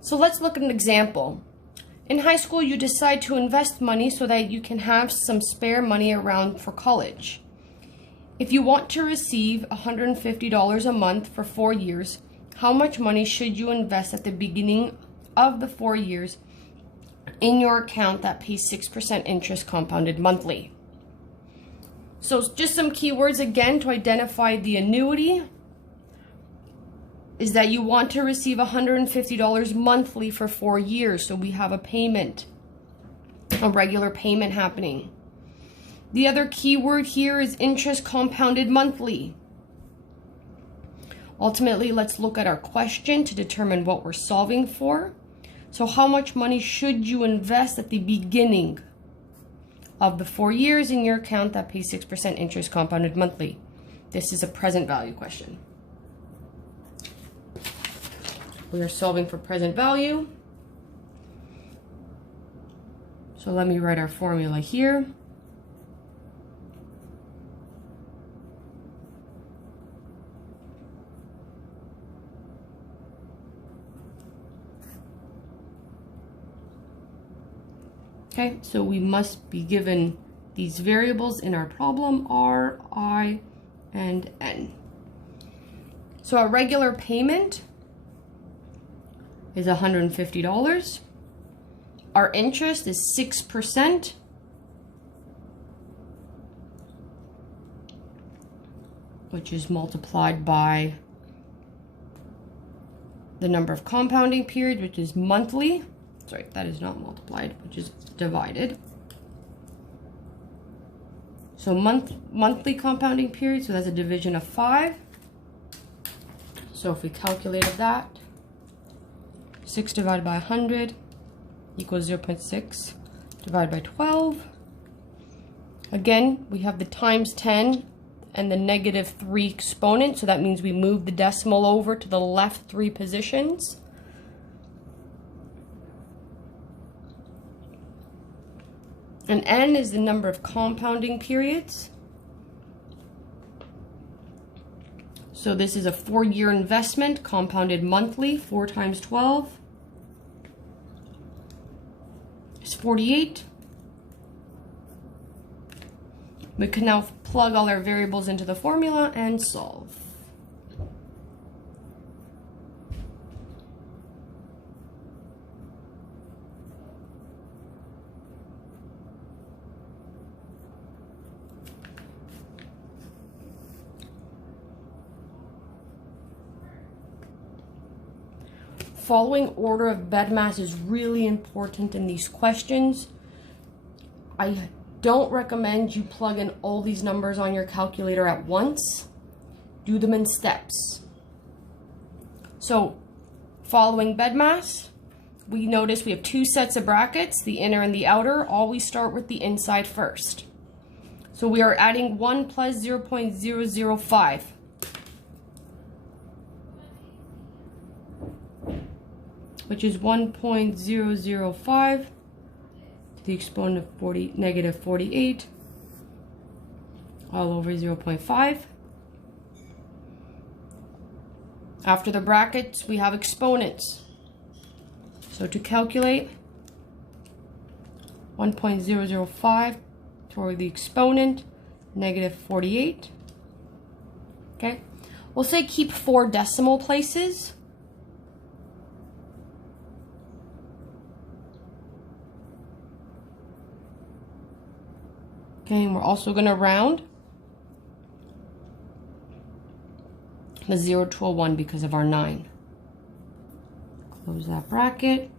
So let's look at an example. In high school, you decide to invest money so that you can have some spare money around for college. If you want to receive $150 a month for 4 years, how much money should you invest at the beginning of the 4 years in your account that pays 6% interest compounded monthly? So just some keywords again to identify the annuity is that you want to receive $150 monthly for 4 years. So we have a payment, a regular payment happening. The other keyword here is interest compounded monthly. Ultimately, let's look at our question to determine what we're solving for. So how much money should you invest at the beginning of the 4 years in your account that pays 6% interest compounded monthly? This is a present value question. We are solving for present value. So let me write our formula here. Okay, so we must be given these variables in our problem, R, I, and N. So our regular payment is $150. Our interest is 6%. Which is multiplied by the number of compounding periods, which is monthly. Sorry, that is not multiplied, which is divided. So monthly compounding period, so that's a division of 5. So if we calculated that, 6 divided by 100 equals 0.6 divided by 12. Again, we have the times 10 and the -3 exponent, so that means we move the decimal over to the left 3 positions. And N is the number of compounding periods. So this is a 4-year investment, compounded monthly. 4 times 12 is 48. We can now plug all our variables into the formula and solve. Following order of bed mass is really important in these questions. I don't recommend you plug in all these numbers on your calculator at once. Do them in steps. So, following bed mass, we notice we have 2 sets of brackets, the inner and the outer. Always start with the inside first. So we are adding 1 plus 0.005. Which is 1.005 to the exponent of -48 all over 0.5. After the brackets, we have exponents. So to calculate 1.005 toward the exponent, -48. Okay, we'll say keep 4 decimal places. Okay, and we're also going to round the 0 to a 1 because of our 9. Close that bracket.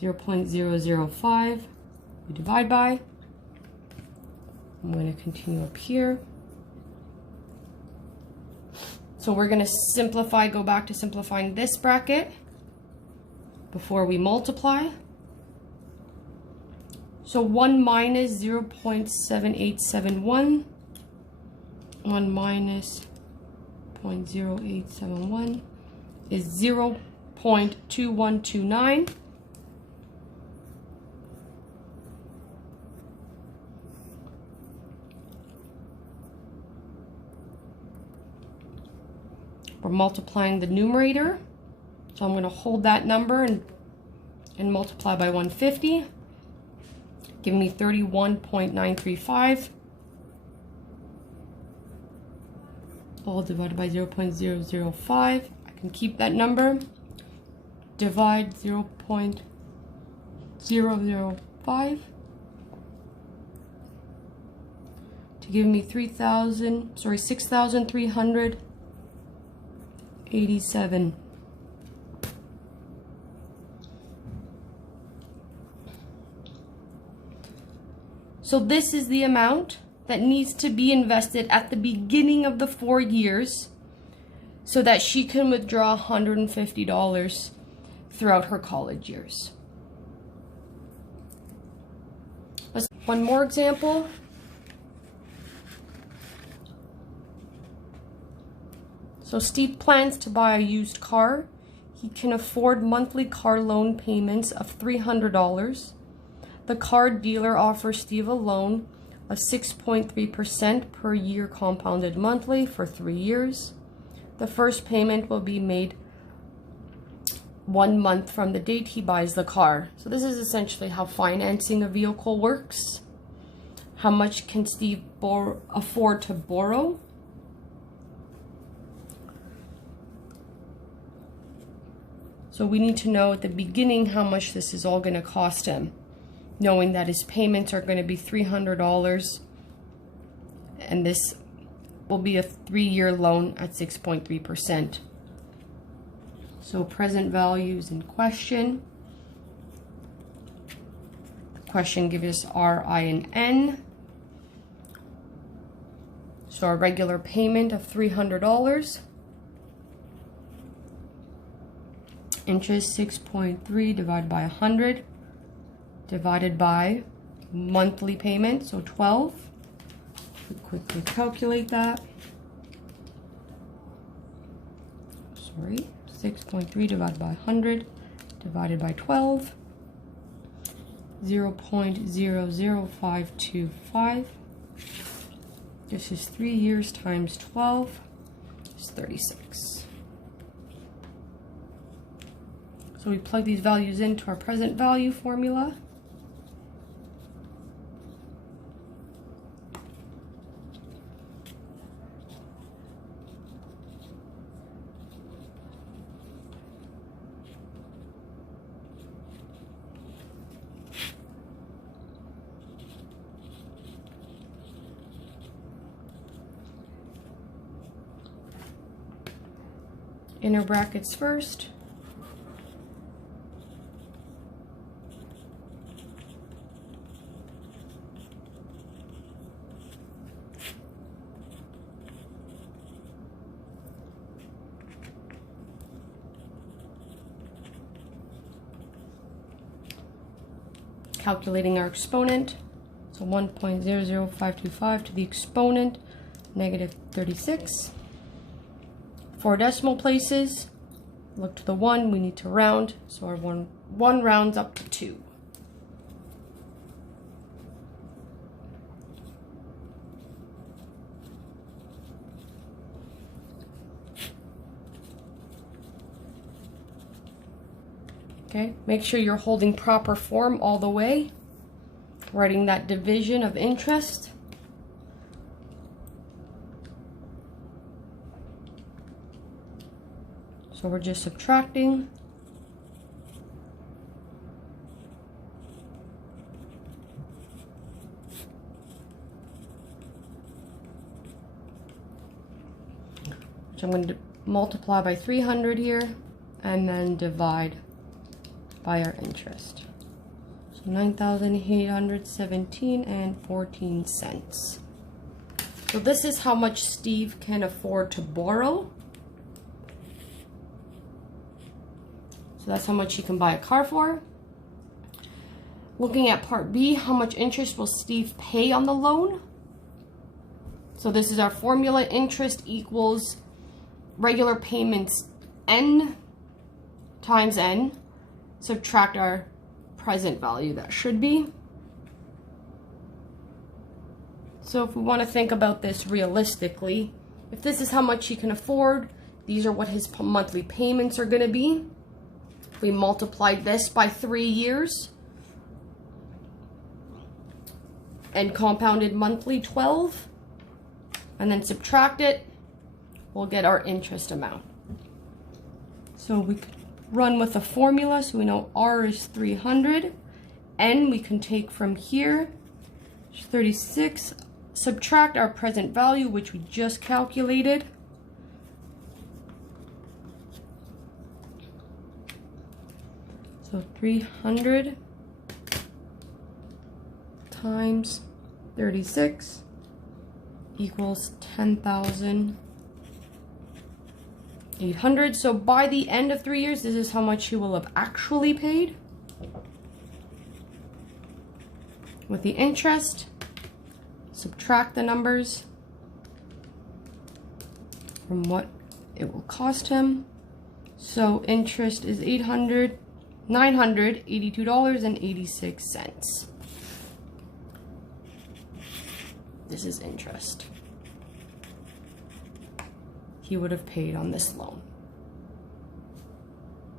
0.005 we divide by. I'm going to continue up here. So we're going to simplify, go back to simplifying this bracket before we multiply. So 1 minus 0.7871, 1 minus 0.0871 is 0.2129. We're multiplying the numerator, so I'm going to hold that number and and multiply by 150, give me 31.935, all divided by 0.005. I can keep that number, divide 0.005 to give me 6,387. So this is the amount that needs to be invested at the beginning of the 4 years so that she can withdraw $150 throughout her college years. One more example. So Steve plans to buy a used car. He can afford monthly car loan payments of $300. The car dealer offers Steve a loan of 6.3% per year compounded monthly for 3 years. The first payment will be made 1 month from the date he buys the car. So this is essentially how financing a vehicle works. How much can Steve afford to borrow? So we need to know at the beginning how much this is all going to cost him, knowing that his payments are going to be $300, and this will be a 3-year loan at 6.3%. So present values in question. The question gives us R, I, and N. So our regular payment of $300. Interest 6.3 divided by 100 divided by monthly payment, so 12. We quickly calculate that. Sorry, 6.3 divided by 100 divided by 12. 0.00525. This is 3 years times 12 is 36. So we plug these values into our present value formula. Inner brackets first. Calculating our exponent. So 1.00525 to the exponent, negative 36. 4 decimal places, look to the 1, we need to round, so our 1 rounds up to 2. Okay, make sure you're holding proper form all the way, writing that division of interest. So we're just subtracting. So I'm going to multiply by 300 here and then divide by our interest. So 9,817 and 14 cents. So this is how much Steve can afford to borrow. So that's how much he can buy a car for. Looking at part B, how much interest will Steve pay on the loan? So this is our formula. Interest equals regular payments N times N. Subtract our present value, that should be. So if we want to think about this realistically, if this is how much he can afford, these are what his monthly payments are going to be. We multiplied this by 3 years and compounded monthly 12, and then subtract it, we'll get our interest amount. So we could run with a formula, so we know R is 300, N we can take from here, 36, subtract our present value, which we just calculated. So 300 times 36 equals 10,800. So by the end of 3 years, this is how much he will have actually paid. With the interest, subtract the numbers from what it will cost him. So interest is $982.86. This is interest he would have paid on this loan.